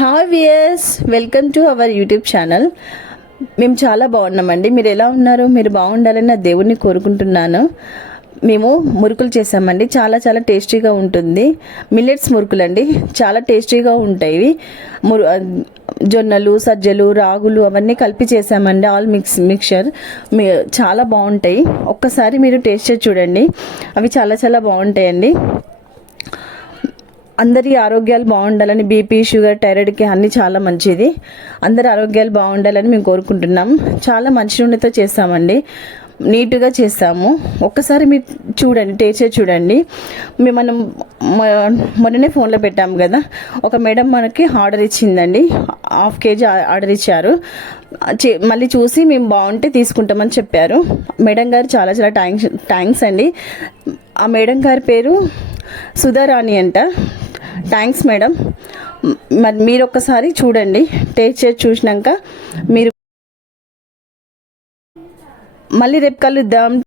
Hi viewers, welcome to our YouTube channel. మేము చాలా బాగున్నామండి. మీరు ఎలా ఉన్నారు? మీరు బాగుండాలని నా దేవుణ్ణి కోరుకుంటున్నాను. మేము మురుకులు చేసామండి. చాలా చాలా టేస్టీగా ఉంటుంది. మిల్లెట్స్ మురుకులు అండి, చాలా టేస్టీగా ఉంటాయి. జొన్నలు, సజ్జలు, రాగులు అవన్నీ కలిపి చేసామండి. ఆల్ మిక్చర్ చాలా బాగుంటాయి. ఒక్కసారి మీరు టేస్ట్ చేసి చూడండి. అవి చాలా చాలా బాగుంటాయండి. అందరి ఆరోగ్యాలు బాగుండాలని, బీపీ, షుగర్, థైరాయిడ్కి అన్నీ చాలా మంచిది. అందరి ఆరోగ్యాలు బాగుండాలని మేము కోరుకుంటున్నాం. చాలా మంచి నూనెతో చేస్తామండి, నీట్గా చేస్తాము. ఒక్కసారి మీరు చూడండి, టేస్ట్ చేసి చూడండి. మనం మొన్ననే ఫోన్లో పెట్టాము కదా, ఒక మేడం మనకి ఆర్డర్ ఇచ్చిందండి. 1/2 kg ఆర్డర్ ఇచ్చారు. మళ్ళీ చూసి మేము బాగుంటే తీసుకుంటామని చెప్పారు. మేడం గారు చాలా చాలా థ్యాంక్స్ అండి. ఆ మేడం గారి పేరు సుధారాణి అంట. Thanks madam. మరి మీరు ఒక్కసారి చూడండి, టేస్ట్ చేసి చూసినాక మీరు మళ్ళీ రేపు కలుద్దాం.